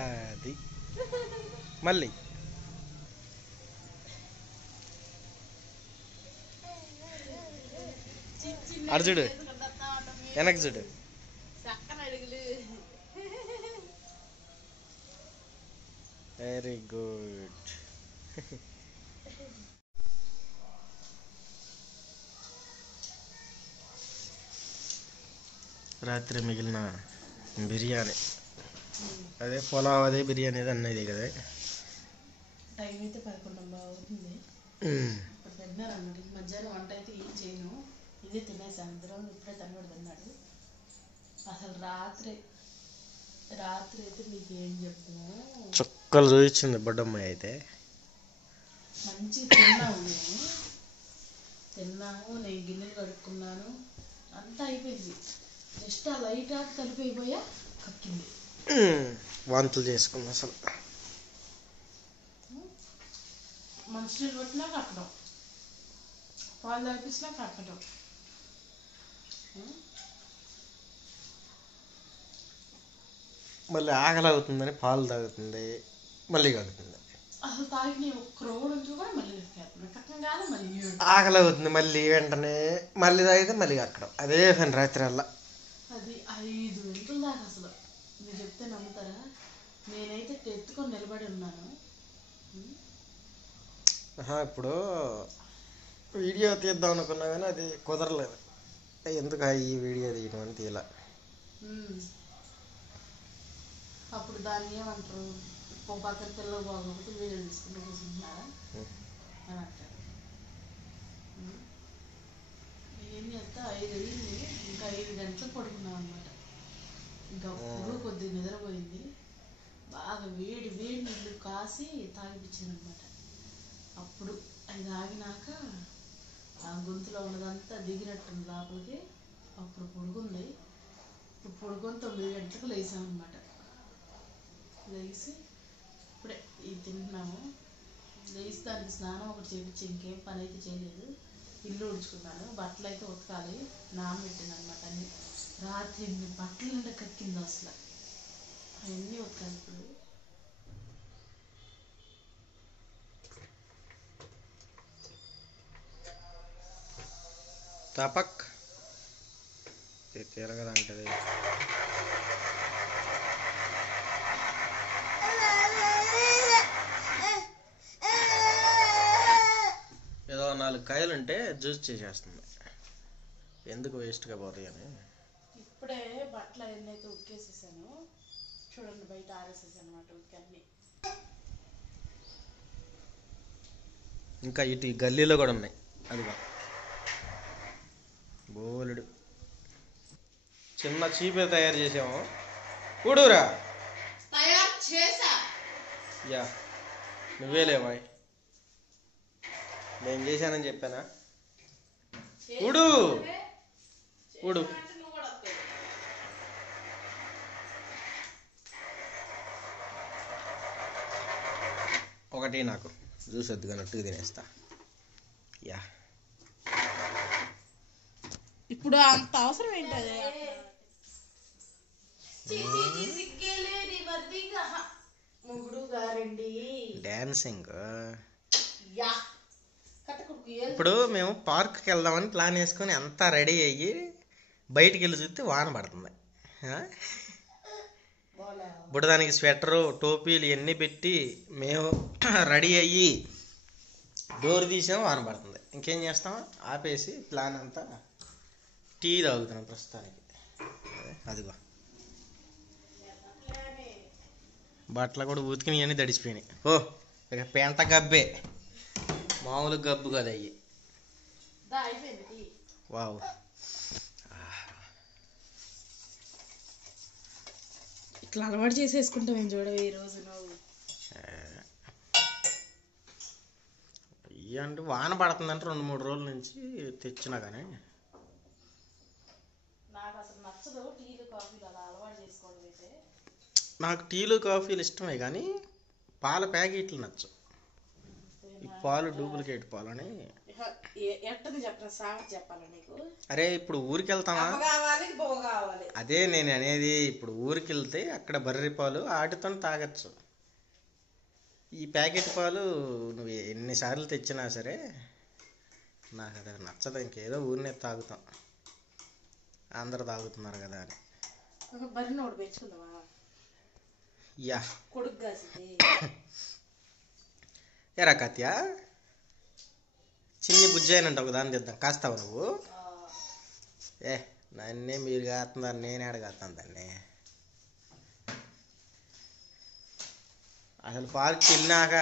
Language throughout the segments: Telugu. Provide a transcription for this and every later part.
అది మళ్ళీ అడు చూడు, వెనక్కి చూడు. Very good. రాత్రి మిగిలిన బిర్యానీ, అదే పులావ్, అదే బిర్యానీ అన్నది కదా. టైం అయితే 11 అవుతుంది. ఇప్పుడు తిన్నారు అన్నమాట. మధ్యాహ్నం వంట అయితే ఏం చేయను, ఇదే తినేసాను. ఇద్దరం ఇప్పుడే తనవాడు తిన్నాడు. అసలు రాత్రి అయితే మీకు ఏం చెప్తున్నాను, చుక్కలు చూపించింది బొడ్డమ్మాయి అయితే. మంచిగా తిన్నాము. నేను గిన్నెలు కడుక్కున్నాను, అంతా అయిపోయింది. జస్ట్ ఆ లైట్ ఆఫ్ కలిపిపోయా కక్కింది. వాంతులు చేసుకుంది అసలు. మంచినీళ్ళు పట్టినా కక్కడం, పాలు తాగిపించినా కక్కడం. మళ్ళీ ఆకలి అవుతుందని పాలు తాగుతుంది, మళ్ళీ కడుతుంది. అసలు తాగి ఒక్క రోజు నుంచి కూడా మళ్ళీ కక్కంగానే మళ్ళీ ఆకలి అవుతుంది, మళ్ళీ వెంటనే మళ్ళీ తాగితే మళ్ళీ కక్కడం. అదే పని రాత్రి అల్లా. అది 5 గంటల దాకా. అసలు మీరు చెప్తే నమ్ముతారా, నేనైతే ఎత్తుకొని నిలబడి ఉన్నాను. ఇప్పుడు వీడియో తీద్దాం అనుకున్నా కానీ అది కుదరలేదు. ఎందుకు ఈ వీడియో తీయడం అని తీయాల. అప్పుడు దాన్ని ఏమంటారు, ఒక పక్కన పిల్లలు బాగోకపోతే వీడియో తీసుకుంటూ కూర్చుంటున్నారా అని అంటారు. ఏం చేస్తా 5 అయ్యింది, ఇంకా 5 గంటలకు పడుకున్నాం అనమాట. ఇంకా అప్పుడు కొద్దిగా నిద్రపోయింది. బాగా వేడి నీళ్ళు కాసి తాగిపించాను అనమాట. అప్పుడు అది తాగినాక ఆ గొంతులో ఉన్నదంతా దిగినట్టుంది లోపలికి. అప్పుడు పడుకుంది. ఇప్పుడు పడుకొని 9 గంటలకు లేసామన్నమాట. లేచి ఇప్పుడే ఇది తింటున్నాము. లేచి దానికి స్నానం ఒకటి చేయించి ఇంకేం పని అయితే చేయలేదు. ఇల్లు ఉడుచుకున్నాను, బట్టలు అయితే ఉతకాలి, నానబెట్టింది అనమాట. అన్ని రాత్రి బట్టలు నిండా కక్కింది అసలు. అవన్నీ ఉతకాలి ఇప్పుడు. తపక్ తిరగదంటది. ఏదో 4 కాయలు ఉంటే జ్యూస్ చేసేస్తుంది, ఎందుకు వేస్ట్గా పోతాయి అని. ఇప్పుడే బట్టలు అవన్నీ అయితే ఉతికేసేసాను. చూడండి, బయట ఆరేసేసాను అనమాట ఉతికన్నీ. ఇంకా ఇటు గల్లీలో కూడా ఉన్నాయి, అదిగో బోలెడు. చిన్న చీపే తయారు చేసాము. ఊడూరా తయారు చేసా. యా, నువ్వేలేవా, నేను చేశానని చెప్పానా? ఊడు ఊడు. ఒకటి నాకు జ్యూస్ వద్దుగా, నట్టుగా తినేస్తా. యా, ఇప్పుడు అంత అవసరం ఏంటది? డాన్సింగ్. ఇప్పుడు మేము పార్క్కి వెళ్దామని ప్లాన్ వేసుకొని అంతా రెడీ అయ్యి బయటికి వెళ్ళి చూస్తే వాన పడుతుంది. ఇప్పుడు దానికి స్వెటరు, టోపీలు ఇవన్నీ పెట్టి మేము రెడీ అయ్యి డోర్ తీసాము, వాన పడుతుంది. ఇంకేం చేస్తాం, ఆపేసి ప్లాన్ అంతా టీ తాగుతున్నాం ప్రస్తుతానికి. అదిగో బట్టలు కూడా ఉతికినవి అన్నీ తడిసిపోయినాయి. ఓ ఇక పెంట గబ్బే, మామూలు గబ్బు కదా అయ్యి. వావ్, ఇట్లా అలవాటు చేసేసుకుంటాం మేము. చూడవు ఈ రోజు నువ్వు అంటే వాన పడుతుందంటే 2-3 రోజుల నుంచి తెచ్చినా కానీ నాకు అసలు నచ్చదు టీలు కాఫీలు అలా అలవాటు చేసుకోవడం. అయితే నాకు టీలు కాఫీలు ఇష్టమే కానీ పాల ప్యాకెట్లు నచ్చవు. ఈ పాలు డూప్లికేట్ పాలని. ఎట్టని చెప్పిన సామెత చెప్పాలా నీకు? అరే ఇప్పుడు ఊరికి వెళ్తామా? కావాలి బొవ్వ కావాలి. అదే నేను అనేది. ఇప్పుడు ఊరికి వెళ్తే అక్కడ బర్రె పాలు ఆటితో తాగొచ్చు. ఈ ప్యాకెట్ పాలు నువ్వు ఎన్నిసార్లు తెచ్చినా సరే నాకు అది నచ్చదు. ఇంకేదో ఊరినే తాగుతాం, అందరు తాగుతున్నారు కదా అని. బర్రెని ఒకటి పెంచుకుందామా? యా కొడుకు కాసింది. ఎరా కత్య, చిన్ని బుజ్జి అయినంట ఒక దాన్ని తెద్దాం, కాస్తావు నువ్వు? ఏ నన్నే మీరు కాస్తున్నారు, నేనే అడగాస్తాను దాన్ని. అసలు పార్క్ వెళ్ళినాక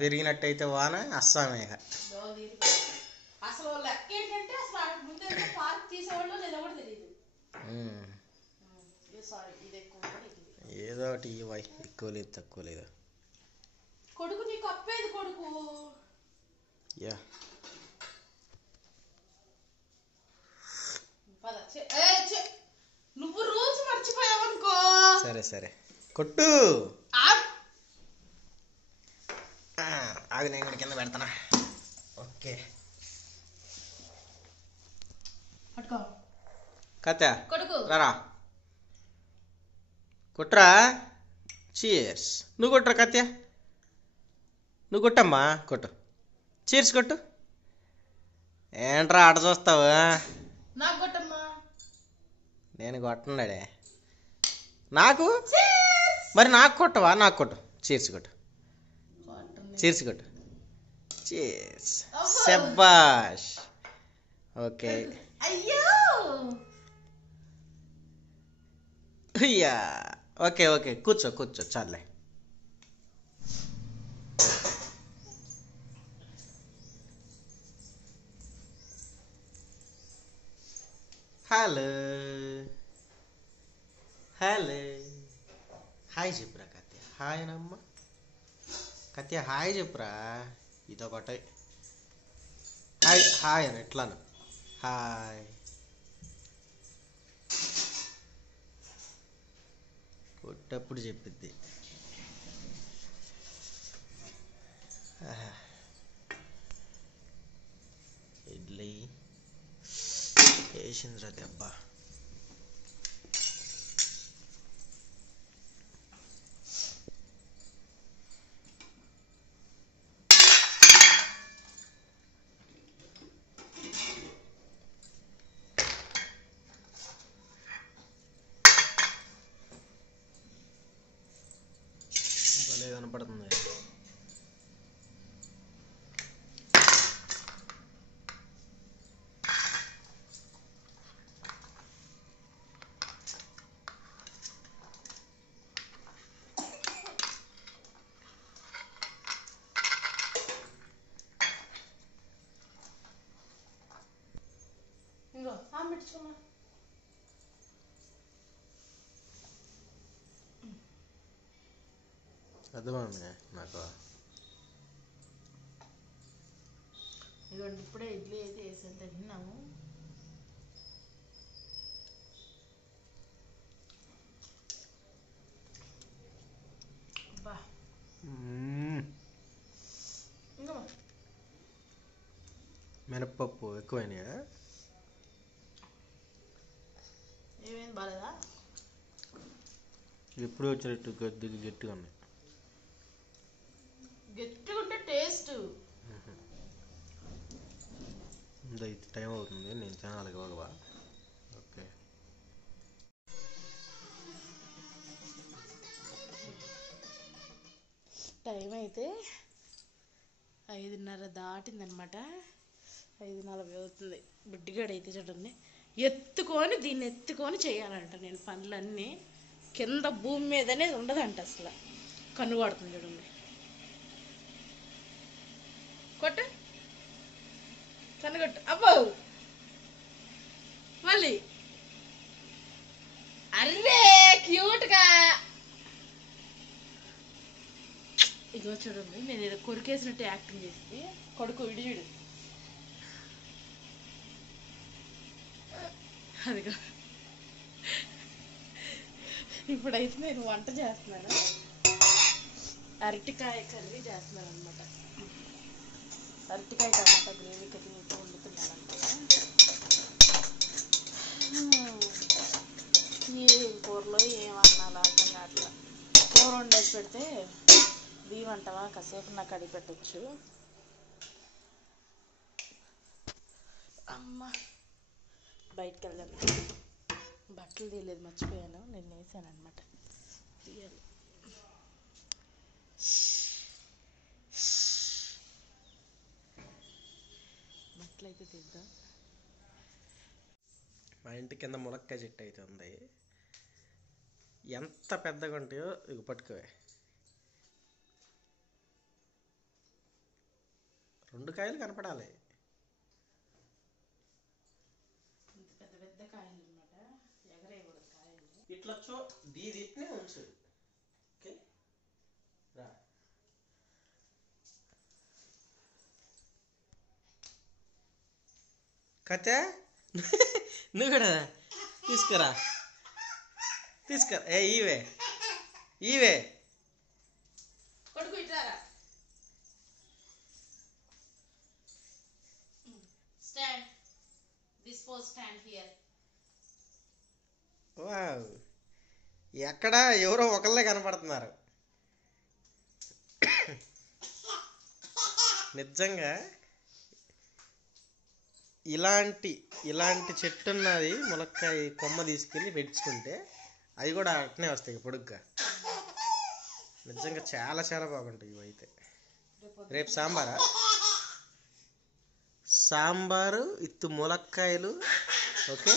పెరిగినట్టయితే వాన అస్సామే. అసలు లెక్క ఏంటంటే అసలు ముందే పార్క్ తీసేవాళ్ళు లేదా కూడా తెలియదు. ఏదో ఒకటి ఇవ్వ, ఎక్కువ లేదు తక్కువ లేదు. కొడుకు నీకు అప్పేది కొడుకు. యా నువ్వు రూల్స్ మర్చిపోయావనుకో. సరే సరే కొట్టు. ఆగు, నేను ఇక్కడ కింద పెడతానా. ఓకే కథ కొడుకు రారా, కొట్రా. చీర్స్. నువ్వు కొట్టరా కత్య, నువ్వు కొట్టమ్మా, కొట్టు. చీర్స్ కొట్టు. ఏంట్రా ఆట చూస్తావు? నాకు కొట్టమ్మా. నేను కొట్టన్నాడే నాకు, మరి నాకు కొట్టవా? నాకు కొట్టు. చీర్స్ కొట్టు, చీర్స్ కొట్టు. చీర్స్. శబాష్. ఓకే. అయ్యో అయ్యా. ఓకే ఓకే, కూర్చో కూర్చో, చాలే. హలో హలో, హాయ్ చెప్పురా కత్య. హాయ్ నమ్మ కత్య, హాయ్ చెప్పురా. ఇదొకటే హాయ్ హాయ్ అని ఎట్లాను. హాయ్. కొట్టప్పుడు చెప్పిద్ది. ఇడ్లీ వేసిందిరా దెబ్బ. భలే కనపడుతుంది. ఇంకో పెట్టుకోమా. అర్థమైంది నాకు. ఇదిగోండి ఇప్పుడే ఇడ్లీ అయితే వేసేది తిన్నాము. బా ఇంకా మినప్పప్పు ఎక్కువైనాయా? ఏమేమి బాలేదా? ఎప్పుడు వచ్చేటట్టు గట్టిగా గట్టిగా ఉన్నాయి. గట్టిగా ఉంటే టేస్ట్. ఇది టైం అవుతుంది, నేను తినాలి బాగా. ఓకే. టైం అయితే 5:30 దాటిందనమాట. 5:40 అవుతుంది. బిడ్డగాడు అయితే చూడండి దీన్ని ఎత్తుకొని చేయాలంట. నేను పనులన్నీ కింద భూమి మీదనే ఉండదంట. అసలు కన్ను కొడుతుంది చూడండి. కొట్టు, కన్ను కొట్టు. అబ్బో మళ్ళీ అర్రే క్యూట్గా. ఇగో చూడండి, నేను ఏదో కొరికేసినట్టు యాక్టింగ్ చేసి కొడుకు విడిచిడు. అదిగో ఇప్పుడైతే నేను వంట చేస్తున్నాను. అరటికాయ కర్రీ చేస్తున్నాను అనమాట. అరటికాయ టమాటా గ్రేవీకి వండుతున్నాను అనమాట. ఏం కూరలో ఏమన్నా అర్థం కావట్లా. కూర వండేసి పెడితే బియ్యం అంటావా కాసేపు నాకు అడిగి పెట్టచ్చు. అమ్మ బయటకు వెళ్దాం. బట్టలు తీయలేదు, మర్చిపోయాను. నేను వేసాను అనమాట, తీయాలి. బట్టలు అయితే తీద్దాం. మా ఇంటి కింద ములక్కాయ చెట్టు అయితే ఉంది. ఎంత పెద్దగా ఉంటాయో ఇక పట్టుకోవే. 2 కాయలు కనపడాలి. పెద్ద పెద్ద కాయలు అనమాట, ఎగరేయకూడదు కాయలు. ఇట్లా దీటినే ఉంచు. ఓకే రా. కతే నువ్వు కూడా తీసుకురా. ఈవే కొడుకు ఇట్లారా. Stand this pose, stand here. Wow, ఎక్కడ ఎవరో ఒకళ్ళే కనపడుతున్నారు నిజంగా. ఇలాంటి చెట్టు ఉన్నది, ములక్కాయ కొమ్మ తీసుకెళ్ళి పెంచుకుంటే అవి కూడా అట్నే వస్తాయి పొడుగ్గా. నిజంగా చాలా చాలా బాగుంటాయి ఇవి అయితే. రేపు సాంబారు ఇత్తు ములక్కాయలు. ఓకే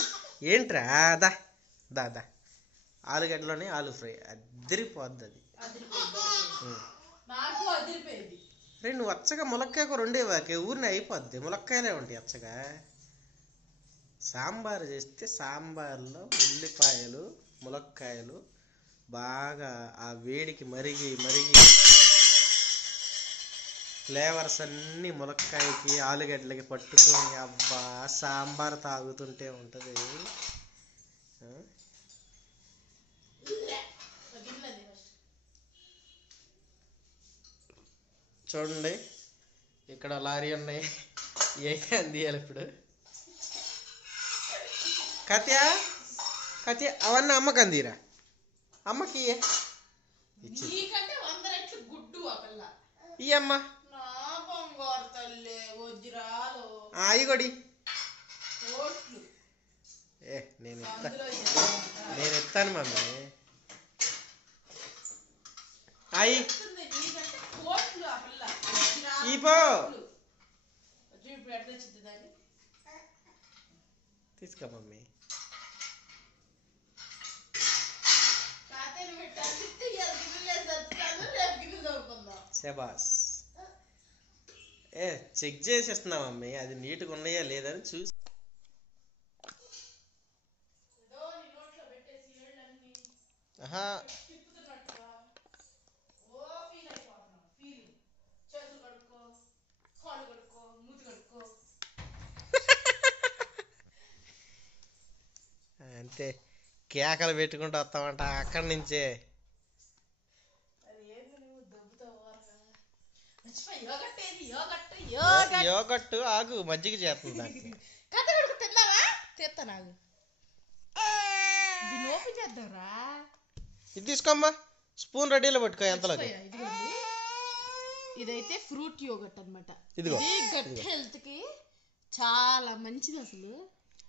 ఏంట్రా, దా దా దా ఆలుగడ్డలోనే ఆలు ఫ్రై అదిరిపోద్ది అది. నువ్వు వచ్చగా ములక్కాయకు 2 వాకే ఊరిని అయిపోద్ది. ములక్కాయలే ఉంటాయి వచ్చగా. సాంబారు చేస్తే సాంబార్లో ఉల్లిపాయలు ములక్కాయలు బాగా ఆ వేడికి మరిగి ఫ్లేవర్స్ అన్నీ ములక్కాయకి ఆలుగడ్డలకి పట్టుకొని అబ్బా సాంబార్ తాగుతుంటే ఉంటుంది. చూడండి ఇక్కడ లారీ ఉన్నాయి, ఏకే అందియాలి ఇప్పుడు. కత్యా అవన్నీ అమ్మకి అందిరా. అమ్మకి ఇయ్యమ్మ అయ్యగొడి. నేను ఎత్తాను మమ్మీ. అయ్యి తీసుకో మమ్మీ. శబాస్. చెక్ చేసేస్తున్నా మమ్మీ, అది నీట్గా ఉన్నాయా లేదని చూసి. అంతే కేకలు పెట్టుకుంటూ వస్తామంట అక్కడి నుంచే. యోగట్టు ఆగు, మజ్జిగ చేస్తుంది. ఇది తీసుకోమ్మా, స్పూన్ రెడీలో పట్టుకో. ఎంతలోకి ఇదైతే ఫ్రూట్ యోగట్ అనమాట. ఇది గట్ హెల్త్ కి చాలా మంచిది. అసలు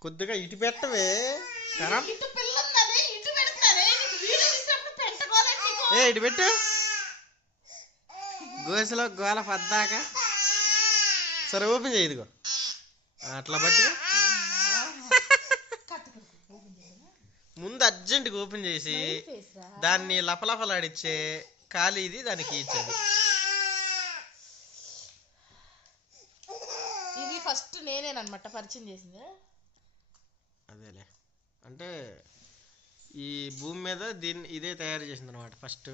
కొద్దిగా ఇటు పెట్టవే. ఇటు పెట్టు, గోసలో గోల పద్దాక. సరే ఓపెన్ చేయి. ఇదిగో అట్లా పట్టుకో. ముందు అర్జెంట్గా ఓపెన్ చేసి దాన్ని లపలపలాడిచ్చే ఖాళీ ఇది దానికి ఇచ్చేది. ఇది ఫస్ట్ నేనేనమాట పరిచయం చేసింది. అదేలే, అంటే ఈ భూమి మీద ఇదే తయారు చేసింది అనమాట ఫస్ట్.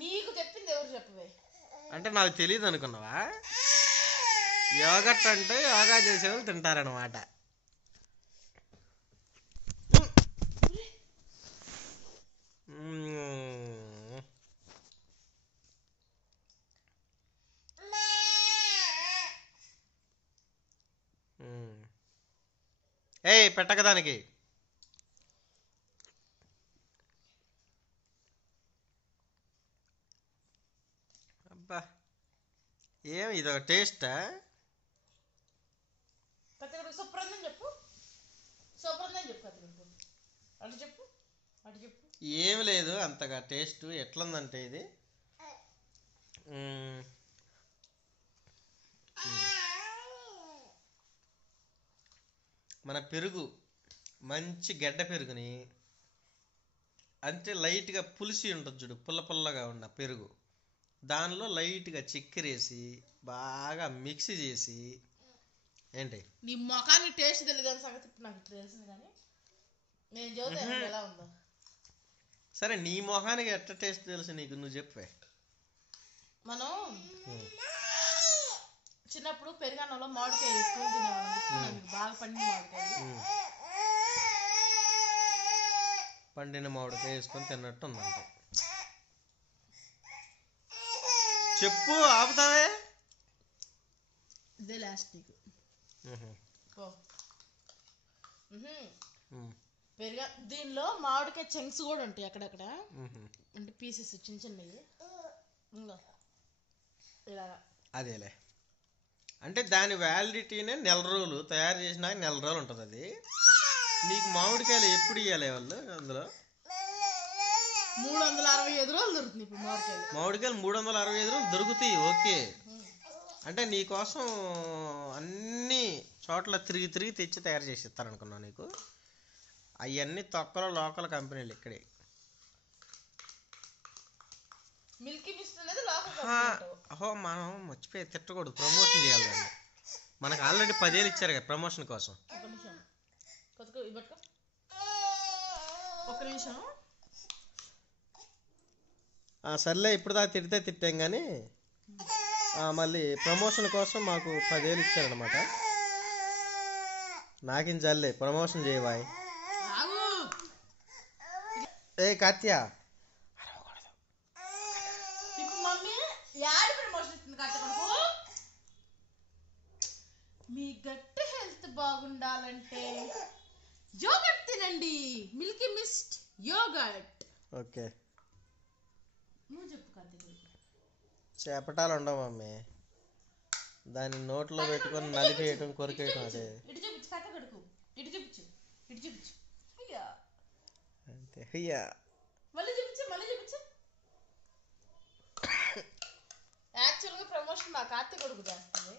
నీకు చెప్పింది ఎవరు చెప్పవే? అంటే నాకు తెలియదు అనుకున్నావా? యోగట్ అంటే యోగా చేసేవాళ్ళు తింటారనమాట. ఉమ్. ఏయ్ పెట్టక దానికి. అబ్బా ఏం ఇదొక టేస్టా? కత్తిగడుకు సూపర్ ఉందని చెప్పు. సూపర్ ఉందని చెప్పు కత్తిగడుకు. అటు చెప్పు, అటు చెప్పు. ఏం లేదు అంతగా టేస్ట్. ఎట్లుందంటే ఇది ఉమ్, మన పెరుగు, మంచి గడ్డ పెరుగుని అంటే లైట్గా పులిసి ఉంటుంది చూడు, పుల్ల పుల్లగా ఉన్న పెరుగు, దానిలో లైట్గా చక్కెర వేసి బాగా మిక్సీ చేసి. ఏంటి నీ ముఖానికి టేస్ట్ తెలియదు అని సంగతి ఇప్పుడు నాకు తెలిసింది, కానీ నేను చదువుతాను ఎలా ఉందో. సరే నీ మొహానికి ఎట్లా టేస్ట్ తెలుసు నీకు, నువ్వు చెప్పే. మనం చిన్నప్పుడు పెరుగన్నంలో మామిడికాయ వేసుకొని తినేవాళ్ళం. బాగా పండిన మామిడికాయ, పండిన మామిడికాయ వేసుకొని తిన్నట్టు ఉందంట. చెప్పు ఆపుతావే. ఇదే లాస్ట్ నీకు. పెరుగ దీనిలో మామిడికాయ చంక్స్ కూడా ఉంటాయి అక్కడక్కడ, అంటే పీసెస్ చిన్న చిన్నవి. ఇలాగా అదేలే, అంటే దాని వ్యాలిడిటీనే నెల రోజులు, తయారు చేసినాక నెల రోజులు ఉంటుంది అది. నీకు మామిడికాయలు ఎప్పుడు ఇవ్వాలి వాళ్ళు అందులో? 365 రోజులు దొరుకుతుంది ఇప్పుడు మామిడికాయలు. 365 రోజులు దొరుకుతాయి, ఓకే. అంటే నీకోసం అన్ని చోట్ల తిరిగి తిరిగి తెచ్చి తయారు చేసి ఇస్తారనుకున్నావు. నీకు అవన్నీ తొక్కలో లోకల్ కంపెనీలు ఇక్కడే. మిల్కీ మిస్ట్ అనేది లోకల్. అహో మనం మర్చిపోయి తిట్టకూడదు, ప్రమోషన్ చేయాలి దాన్ని. మనకు ఆల్రెడీ 10 ఏళ్ళు ఇచ్చారు కదా ప్రమోషన్ కోసం. ఒక నిమిషం. సర్లే ఇప్పుడు దాకా తిడితే తిట్టాం కానీ మళ్ళీ ప్రమోషన్ కోసం మాకు 10 ఏళ్ళు ఇచ్చారనమాట. నాకేం చల్లే, ప్రమోషన్ చేయవాయ్. ఏ కాత్యా మీ గట్టి హెల్త్ బాగుండాలంటే యోగర్ట్ తినండి. Milky Mist yoghurt. ఓకే, నువ్వు చెప్పు కార్తీక్. చేపటాలు ఉండవు మమ్మీ, దాన్ని నోట్లో పెట్టుకొని నలిపేయటం, కొరికేయటం. అదే ఇటు చూపించు కథ కడుకు, ఇటు చూపించు, ఇటు చూపించు. అయ్యా అంతే. అయ్యా మళ్ళీ చూపించు, మళ్ళీ చూపించు. యాక్చువల్గా ప్రమోషన్ మా కార్తీక్ కొడుకు చేస్తుంది.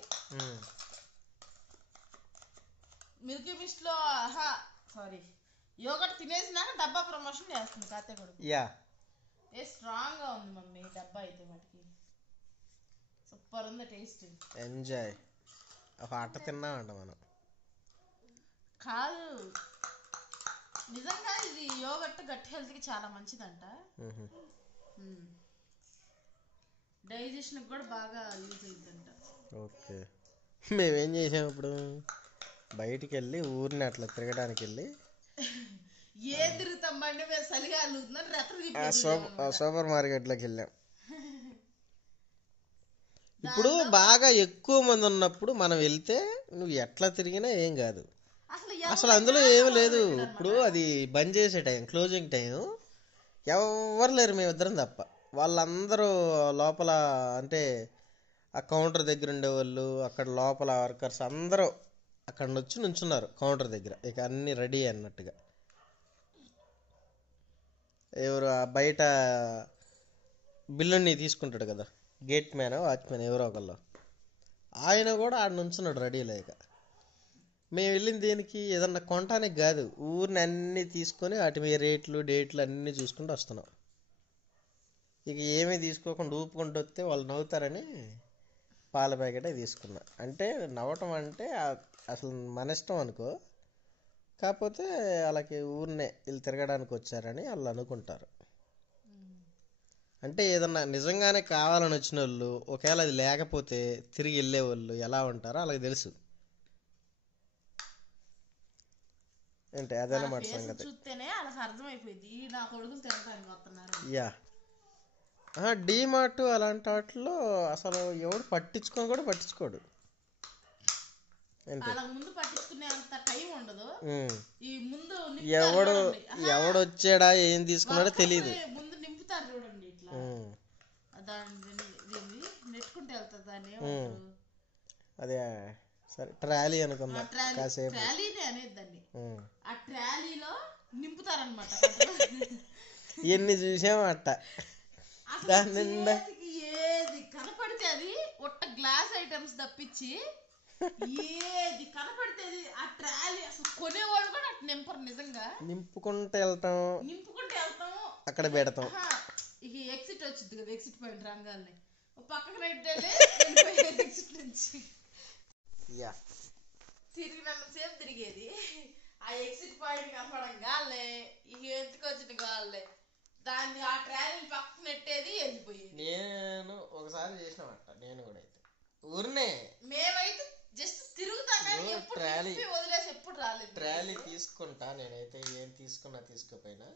మిల్కీ మిస్ట్ లో సారీ యోగర్ట్ తినేసినాక డబ్బా ప్రమోషన్ చేస్తుంది కార్తీక్ కొడుకు. యా ఏ స్ట్రాంగ్ గా ఉంది మమ్మీ డబ్బా అయితే మటుకి సూపర్ ఉంది టేస్ట్. ఎంజాయ్. ఒక అట్ట తిన్నామంట మనం. కాదు నిజంగా ఇది యోగర్ట్ గట్ హెల్త్ కి చాలా మంచిదంట. డైజెషన్ కూడా బాగా యూజ్ అవుతుందంట. ఓకే, మేమేం చేసాం ఇప్పుడు, బయటికి వెళ్ళి ఊరిని అట్లా తిరగడానికి వెళ్ళి ఏ తిరుగుతాం బండి మీద చలిగాలు సూపర్ మార్కెట్లోకి వెళ్ళాం. ఇప్పుడు బాగా ఎక్కువ మంది ఉన్నప్పుడు మనం వెళ్తే నువ్వు ఎట్లా తిరిగినా ఏం కాదు. అసలు అందులో ఏమి లేదు. ఇప్పుడు అది బంద్ చేసే టైం, క్లోజింగ్ టైం, ఎవరు లేరు, మేమిద్దరం తప్ప. వాళ్ళందరూ లోపల, అంటే ఆ కౌంటర్ దగ్గర ఉండేవాళ్ళు, అక్కడ లోపల వర్కర్స్ అందరూ అక్కడ వచ్చి నుంచున్నారు కౌంటర్ దగ్గర, ఇక అన్నీ రెడీ అన్నట్టుగా. ఎవరు బయట బిల్లుని తీసుకుంటాడు కదా, గేట్ మ్యాన్, వాచ్మెన్, ఎవరో ఒకళ్ళు, ఆయన కూడా ఆడ నుంచున్నాడు రెడీ లేక. మేము వెళ్ళింది దేనికి, ఏదన్నా కొనటానికి కాదు, ఊరిని అన్నీ తీసుకొని వాటి మీద రేట్లు డేట్లు అన్నీ చూసుకుంటూ వస్తున్నాం. ఇక ఏమీ తీసుకోకుండా ఊపుకుంటూ వస్తే వాళ్ళు నవ్వుతారని పాల ప్యాకెటే తీసుకున్నా. అంటే నవ్వటం అంటే అసలు మన ఇష్టం అనుకో, కాకపోతే వాళ్ళకి ఊరినే వీళ్ళు తిరగడానికి వచ్చారని వాళ్ళు అనుకుంటారు. అంటే ఏదన్నా నిజంగానే కావాలని వచ్చిన వాళ్ళు, ఒకవేళ అది లేకపోతే తిరిగి వెళ్ళే వాళ్ళు ఎలా ఉంటారో వాళ్ళకి తెలుసు. అంటే అదనమాట సంగతి. చూస్తేనే వాళ్ళకి అర్థమైపోయింది నా కొడుకులు తిరగడానికి వస్తున్నారు. యా, డీమార్ట్ అలాంటి వాటిలో అసలు ఎవడు పట్టించుకొని కూడా పట్టించుకోడు. ఏంటి వాళ్ళ ముందు పట్టించుకునే అంత టైం ఉండదు. ఈ ముందు ఎవడు ఎవడొచ్చాడా ఏం తీసుకున్నాడో తెలియదు. ముందు నింపుతారు చూడండి ఇట్లా, దాన్ని నెట్టుకుంటే వెళ్తుంది దాన్ని. అదే సరే ట్రాలీ అనుకుందా, కాసేపు ట్రాలీనే అనేది దాన్ని. ఆ ట్రాలీలో నింపుతారనమాట. ఇవన్నీ చూసామట. ఏది కనపడితే అది ఒట్ట గ్లాస్ ఐటమ్స్ తప్పించి ఏది కనపడితే ఆ ట్రాలీ అసలు కొనేవాళ్ళు కూడా అట్లా నింపరు. నిజంగా నింపుకుంటూ వెళ్తాం, అక్కడ పెడతాం. ఇక ఎగ్జిట్ వచ్చింది కదా, ఎగ్జిట్ పాయింట్ రంగాల్ని పక్కకు రైట్ ఎగ్జిట్ నుంచి తిరిగినంత సేపు తిరిగేది. ఆ ఎగ్జిట్ పాయింట్ కనపడం గాలే, ఇక ఎందుకు వచ్చిన గాలే దాన్ని ఆ ట్రాలీ పక్కకు నెట్టేది, వెళ్ళిపోయేది. నేను ఒకసారి చేసినామట, నేను కూడా అయితే ఊరినే మేమైతే జస్ట్ తిరుగుతాం కానీ ఎప్పుడు వదిలేసి ఎప్పుడు రాలేదు. ట్రాలీ తీసుకుంటా నేనైతే, ఏం తీసుకోపోయినా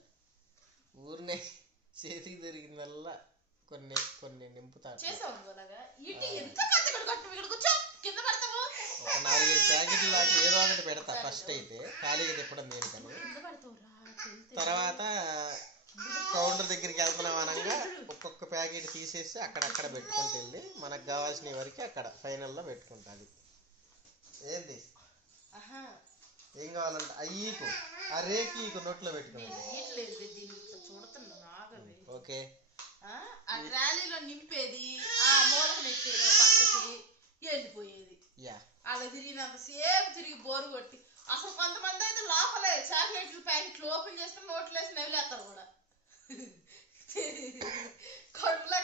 ఊరినే చేతికి దొరికిందల్లా కొన్ని కొన్ని నింపుతా. చేసావు అలాగా ఎంత కూర్చో కింద పడతావు. ఒక 4-5 ప్యాకెట్లు దాకా ఏదో ఒకటి పెడతా ఫస్ట్ అయితే, ఖాళీగా తిప్పడం దేనికని. తర్వాత కౌంటర్ దగ్గరికి వెళ్తున్నాం అనగా ఒక్కొక్క ప్యాకెట్ తీసేసి అక్కడక్కడ పెట్టుకుంటూ వెళ్ళి మనకు కావాల్సిన వరకు అక్కడ ఫైనల్లో పెట్టుకుంటుంది. ఏంటి ఏం కావాలంటే అయ్యకు ఆ రేకి నోట్లో పెట్టుకోండి. ఓకే, ఆ ట్రాలీలో నింపేది, ఆ మూలకు నెట్టేది, పక్కకి వెళ్ళిపోయేది. అలా తిరిగినంత సేపు తిరిగి బోరు కొట్టి అసలు కొంతమంది అయితే లోపలే చాక్లెట్లు ప్యాకెట్లు ఓపెన్ చేసుకుని నోట్లు వేసి నవ్వులేస్తారు కూడా. కడుపులో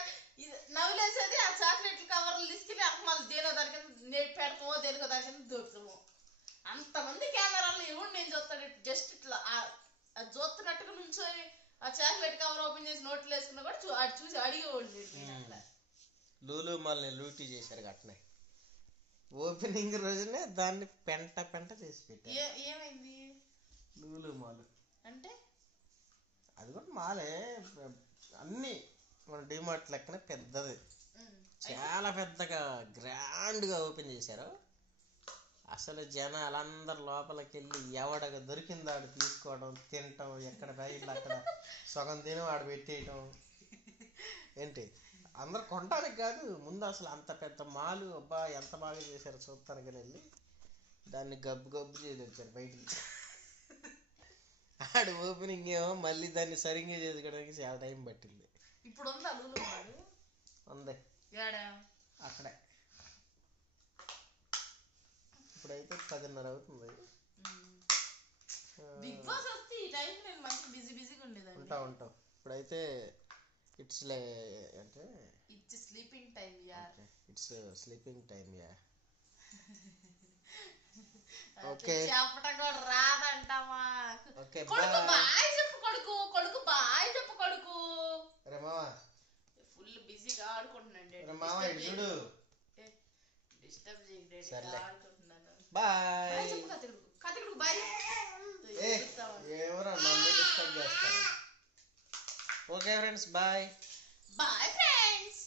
నవ్వులేసేది ఆ చాక్లెట్లు కవర్లు తీసుకెళ్ళి మళ్ళీ దేనో దానికి పెడతామో దేనికో దానికి దొరుకుతాము. అంతమంది కెమెరాలు ఎవరు నేను చూస్తాడు జస్ట్ ఇట్లా చూస్తున్నట్టుగా నుంచొని ఆ చాక్లెట్ కవర్ ఓపెన్ చేసి నోట్లు వేసుకున్నా కూడా అటు చూసి అడిగేవాళ్ళు. లూలు మళ్ళీ లూటీ చేశారు అట్నే. ఓపెనింగ్ రోజునే దాన్ని పెంట చేసి పెట్టారు. ఏమైంది లూలు మాల్ అంటే? అది కూడా మాలే, అన్ని మన డిమార్ట్ లెక్కనే పెద్దది, చాలా పెద్దగా గ్రాండ్గా ఓపెన్ చేశారు. అసలు జనాలందరు లోపలికి వెళ్ళి ఎవడగా దొరికిందాడు తీసుకోవడం, తినటం, ఎక్కడ ప్యాకెట్లు అక్కడ సగం తిని వాడు పెట్టేయటం. ఏంటి అందరు కొనడానికి కాదు, ముందు అసలు అంత పెద్ద మాలు, అబ్బా ఎంత బాగా చేశారు చూస్తానికి వెళ్ళి దాన్ని గబ్బు చేసి వచ్చారు బయటికి. ఆడు ఓపెనింగ్ ఏమో మళ్ళీ దాన్ని సరిగ్గా చేసుకోవడానికి చాలా టైం పట్టింది. ఇప్పుడు ఉందా లూలు మాల్? ఉంది అక్కడే. ఇప్పుడైతే 10:30 అవుతుంది. బిగ్ బాస్ వస్తే ఈ టైం నేను మంచి బిజీగా ఉండేదాన్ని. ఉంటాం. ఇప్పుడైతే ఇట్స్ అంటే ఇట్స్ స్లీపింగ్ టైం యార్. ఇట్స్ స్లీపింగ్ టైం యార్. ఓకే, చెప్పడం కూడా రాదంటావా? ఓకే కొడుకు బాయ్ చెప్పు, కొడుకు బాయ్ చెప్పు. కొడుకు రే మావా ఫుల్ బిజీగా ఆడుకుంటున్నాడు. రే మావా ఇటు చూడు, డిస్టర్బ్ చేయకండి, ఆడుకుంటున్నాను. బాయ్ చెప్పు కతికుడుకు బాయ్. ఎవరా నన్ను డిస్టర్బ్ చేస్తారు? Okay friends, bye friends.